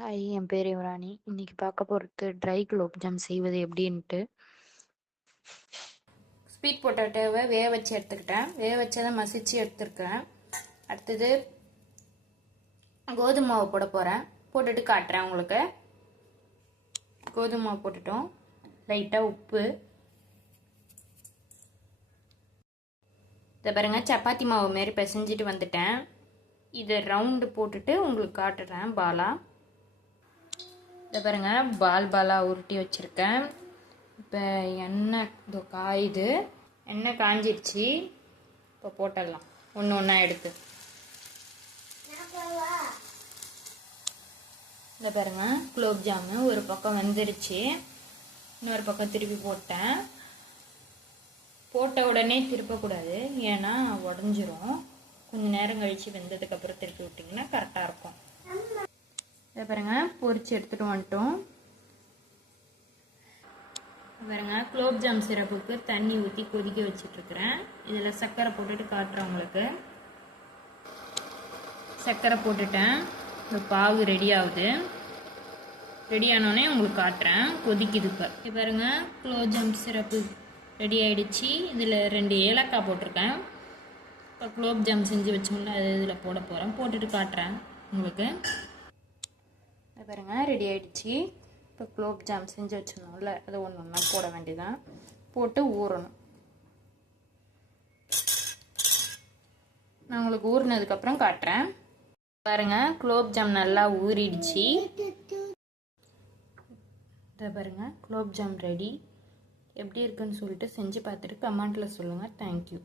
Hi, என் பேர் யுவராணி. இன்னைக்கு பார்க்க போகிறது ட்ரை குலோப் ஜாம் செய்வது எப்படின்ட்டு. ஸ்வீட் பொட்டேட்டோவை வேக வச்சு எடுத்துக்கிட்டேன். வேக வச்சதை மசிச்சு எடுத்துருக்கிறேன். அடுத்தது கோதுமை மாவு போட போகிறேன். போட்டுட்டு காட்டுறேன் உங்களுக்கு. கோதுமை மாவு போட்டுட்டோம். லைட்டாக உப்பு. இதை பாருங்க, சப்பாத்தி மாவு மாரி பிசைஞ்சிட்டு வந்துட்டேன். இதை ரவுண்டு போட்டுட்டு உங்களுக்கு காட்டுறேன் பாலா. இதை பாருங்க, பாலாக உருட்டி வச்சுருக்கேன். இப்போ எண்ணெய் இதோ காயுது. எண்ணெய் காஞ்சிருச்சு. இப்போ போட்டுடலாம் ஒன்று ஒன்றா எடுத்து. இந்த பாருங்க, குலோப் ஜாமு ஒரு பக்கம் வெந்துருச்சு. இன்னொரு பக்கம் திருப்பி போட்டேன். போட்ட உடனே திருப்பக்கூடாது, ஏன்னா உடஞ்சிரும். கொஞ்சம் நேரம் கழித்து வெந்ததுக்கப்புறம் திருப்பி விட்டிங்கன்னா கரெக்டாக இருக்கும். இதை பாருங்க, பொரிச்சு எடுத்துகிட்டு வந்துட்டோம். பாருங்க, குலோப் ஜாம் சிரப்புக்கு தண்ணி ஊற்றி கொதிக்க வச்சிட்ருக்கிறேன். இதில் சர்க்கரை போட்டுட்டு காட்டுறேன் உங்களுக்கு. சர்க்கரை போட்டுட்டேன். இந்த பாகு ரெடி ஆகுது. ரெடி ஆனோடனே உங்களுக்கு காட்டுறேன். கொதிக்குது. இப்போ பாருங்க, குலோப் ஜாம் சிரப்பு ரெடி ஆகிடுச்சு. இதில் 2 ஏலக்காய் போட்டிருக்கேன். இப்போ குலோப் ஜாம் செஞ்சு வச்சோம்ல, அது இதில் போட போகிறேன். போட்டுட்டு காட்டுறேன் உங்களுக்கு. பாருங்க, ரெடி ஆகிடுச்சு. இப்போ குலோப் ஜாம் செஞ்சு வச்சிடணும்ல, அது ஒன்று ஒன்றா போட வேண்டியதான். போட்டு ஊறணும். நான் உங்களுக்கு ஊறினதுக்கப்புறம் காட்டுறேன். பாருங்க, குலோப் ஜாம் நல்லா ஊறிடுச்சு. இதை பாருங்க, குலோப் ஜாம் ரெடி. எப்படி இருக்குன்னு சொல்லிட்டு செஞ்சு பார்த்துட்டு கமெண்ட்டில் சொல்லுங்கள். தேங்க்யூ.